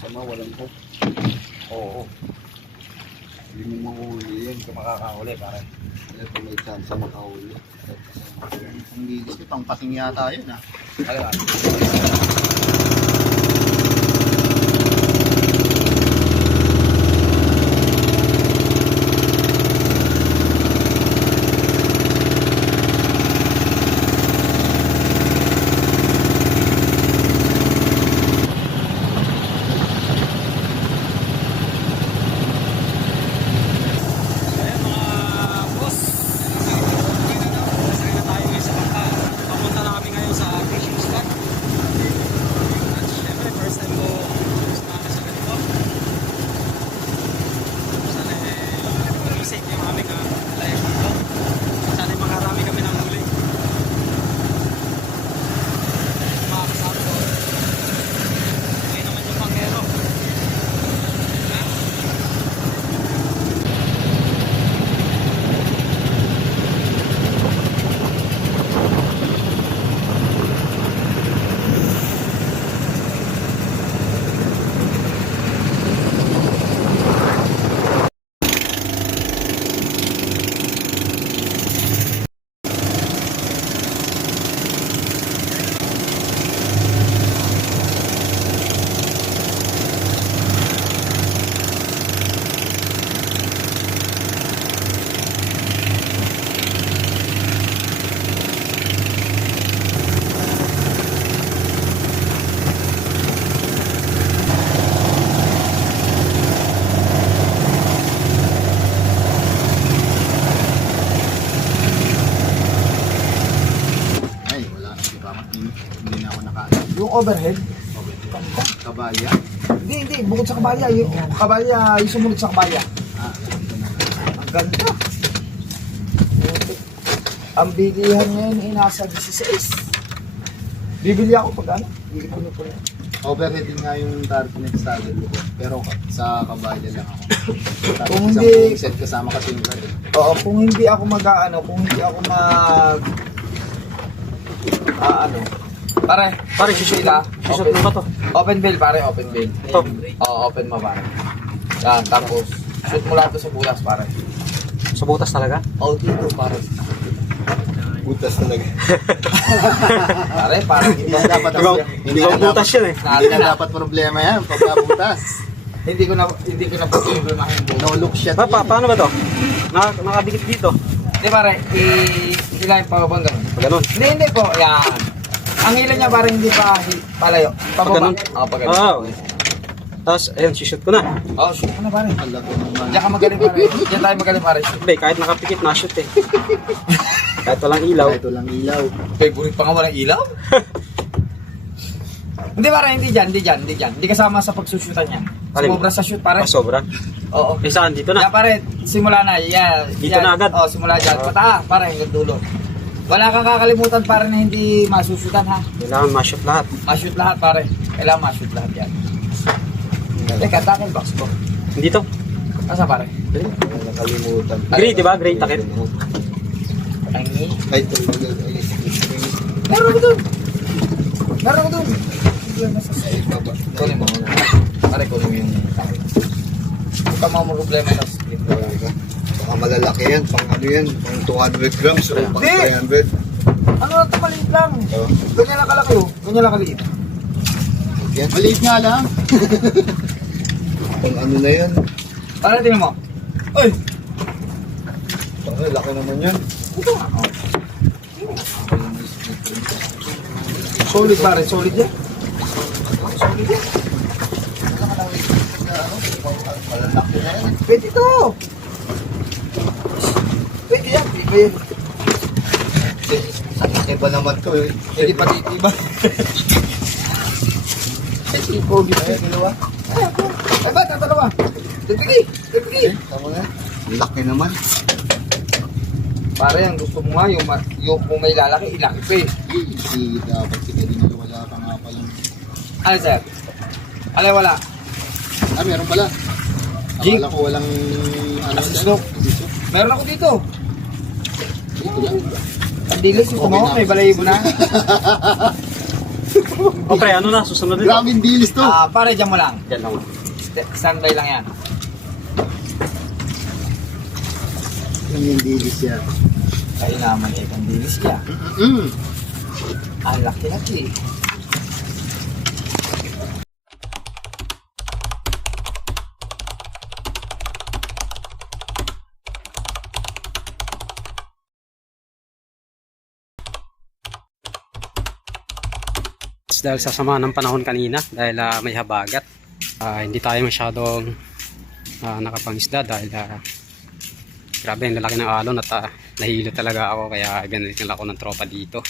Sama, walang hook. Oo. Hindi mo mahuli yun kung makakahuli, pare. Ito may chance makahuli. Ang lilis ko, pang pating yata yun ah. Ano ba? Ayan mga boss. Masaya na tayo ngayon sa bangka. Papunta na kami ngayon sa fishing spot. At syempre, first time ko sumama sa ganito. Sana eh, safe yung aming uh, life dito. Sana eh, makarami kami ng huli. Mga kasama ko. Ngayon naman yung pangero. Ha? Ay, wala. Hindi pa ako. Hindi, hindi na ako nakaano. Yung overhead? Kabalya. Hindi, hindi. Bukod sa kabalya. Yung kabalya, yung sumunod sa kabalya. Ah. Ang ganda. Ang bilihan ngayon ay nasa 16. Bibili ako pag ano? Bibili ko na po yan. Overhead din nga yung target saddle ko. Pero sa kabalya lang ako. Kung hindi- set kasama kasi yung eh. Oo, kung hindi ako mag ano, kung hindi ako mag ah, ano. Pare, Pare, shoot sila. Shoot mo ba to? open bill, pare, open bill. Ito. Oo, open mo, pare. Yan, tapos, shoot mo lahat to sa bulas, pare. Sa butas talaga? Oh, dito, pare. Butas talaga. Pare, parang Hindi na dapat hindi ikaw na butas dapat, yun eh. hindi na dapat problema yan pagkabutas. hindi ko na hindi ko na posible makinig. No look shot. Pa, pa, yan. paano ba to? Naka, nakadikit dito. Di pare, i sila yung pababang ganun. Ganun. Hindi, hindi po. Yan. Ang hila niya parang hindi pa hi- palayo. Pababa. ganun? Oo, pag ganun. Ah, okay. Tapos, ayun, shoot ko na. Oo, shoot ka na pare. Diyan ka magaling pare. Diyan tayo magaling pare. Hindi, kahit nakapikit, na-shoot eh. kahit walang ilaw. Ito lang ilaw. Favorite pa nga walang ilaw? hindi pare, hindi dyan, hindi dyan, hindi dyan. Hindi kasama sa pagsushootan yan. Alin? Sumobra sa shoot pare. Ah, sobra. Oo. Eh, saan? Dito Yan na. pare, simula na. Yan. Dito yan. na agad? Oo, simula dyan. Pataas pare, hanggang dulo. Wala kang kakalimutan pare na hindi masusutan ha. Kailangan ma-shoot lahat. Ma-shoot lahat pare. Kailangan ma-shoot lahat yan. Teka, tackle box ko. Dito. Asa pare? Nakalimutan. Gray, di ba? Gray takip. Ay, Ay. Ay, meron ko dun. Meron ko baba. Kunin mo muna. Pare, kunin mo yung tackle. Huwag ka mga problema sa split. Talaga. Baka malalaki yan. Pang ano yan. Pang 200 grams o pang Hindi. 300. Ano ito maliit lang. Oh. Ganyan lang kalaki oh. Ganyan lang kaliit. Yan. Maliit nga lang. Pang ano na yan. Ano tingnan mo? Uy! Pang laki naman yan. Ito nga. Oh. Solid pare, solid yan. Solid yan. Pwede ito. Di ba yan? Iba naman to eh. Pwede pa dito iba. Ay, si Pogi pa yan, dalawa. Ay, ba't ang dalawa? Tibigi, tibigi. Eh, tama na. Laki naman. Pare, ang gusto mo nga, yung, yung kung may lalaki, ilaki pa eh. Hindi dapat sige din wala pa nga palang. Ano, sir? Ano, wala? Ah, meron pala. Jig? Akala ko walang ano. Sisok. Meron ako dito. Ang dilis, gusto mo, may balayibo na. O pre, ano na? Susunod dito. Grabe yung dilis to. Ah, pare, dyan mo lang. Yan lang. St- Standby lang yan. Yan yung dilis yan. Ay naman, eh, pandilis siya. Mm. Ang laki-laki. Dahil sa sama ng panahon kanina dahil ah, may habagat ah, hindi tayo masyadong uh, nakapangisda dahil ah, grabe ang lalaki ng alon at ah, nahilo talaga ako kaya ganit lang ako ng tropa dito.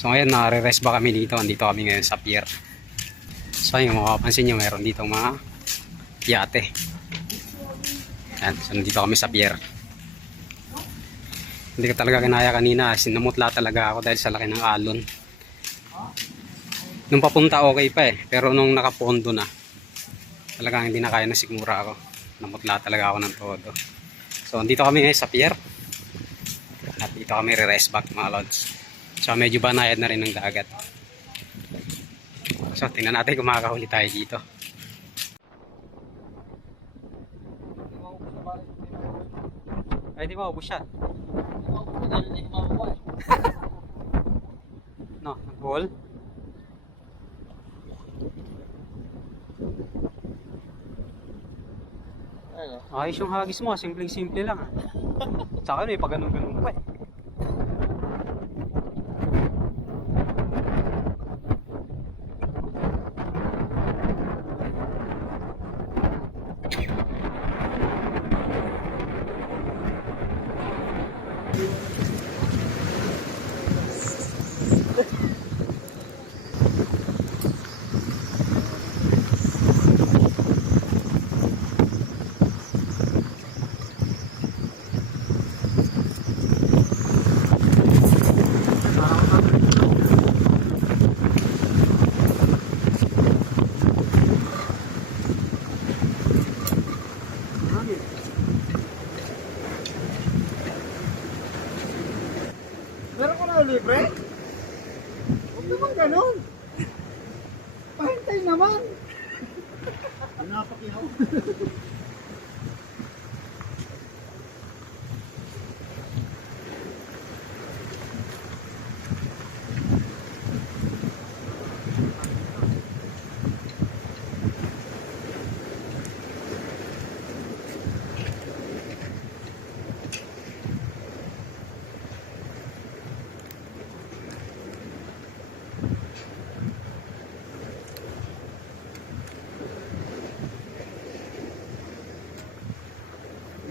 So ngayon nare-rest ba kami dito? Andito kami ngayon sa pier. So yung makapansin nyo meron dito mga yate. Yan so nandito kami sa pier. Hindi ko talaga kinaya kanina sinamutla talaga ako dahil sa laki ng alon Nung papunta okay pa eh. Pero nung nakapondo na, talagang hindi na kaya na sigmura ako. Namutla talaga ako ng todo. So, dito kami ngayon sa pier. At dito kami re-rest back mga lods. So, medyo banayad na rin ng dagat. So, tingnan natin kung makakahuli tayo dito. Ay, di maubos siya. No, goal. Ayos yung hagis mo, simpleng-simple lang ah. Sa may pag ganun-ganun pa eh.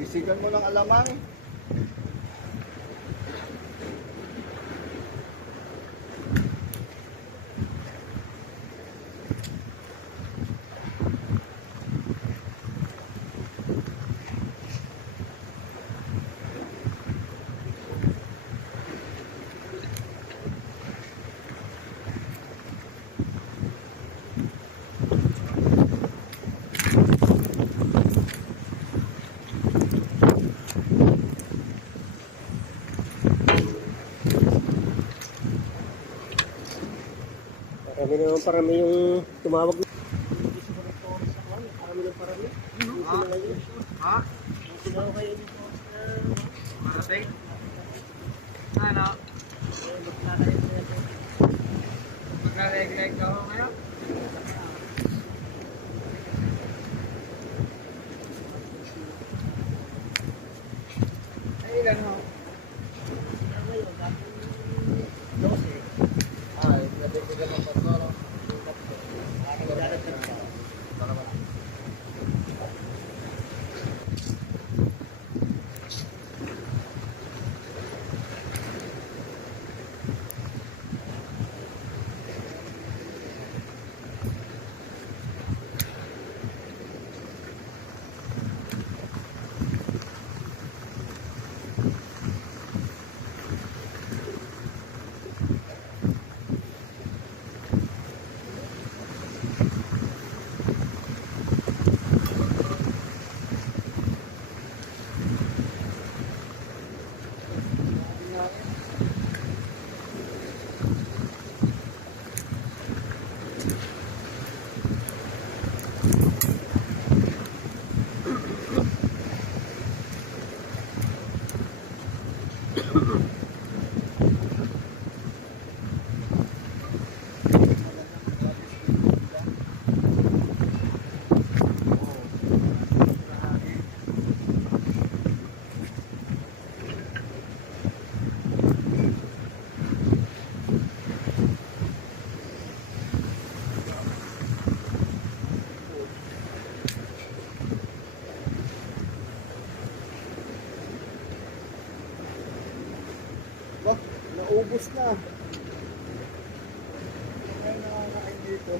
Isigan mo ng alamang. Parami naman parami yung tumawag. Ano? Magre-regulate ka Ubus na. Ay, nakakain dito.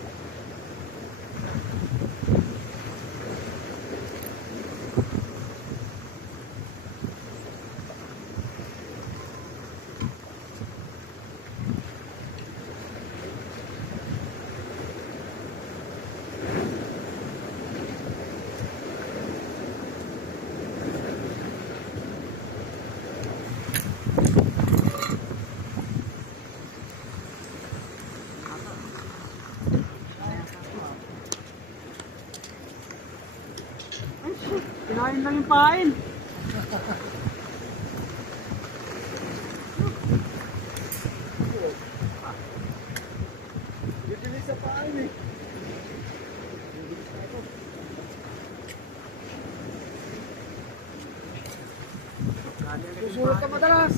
Kinain lang yung pain. Bibili sa paan eh. Susulat ka madalas.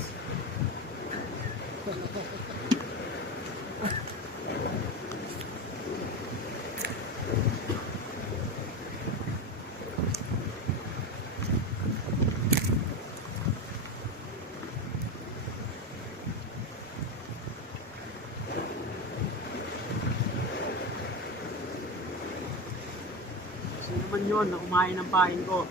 Sino naman yun na kumain ng pain ko?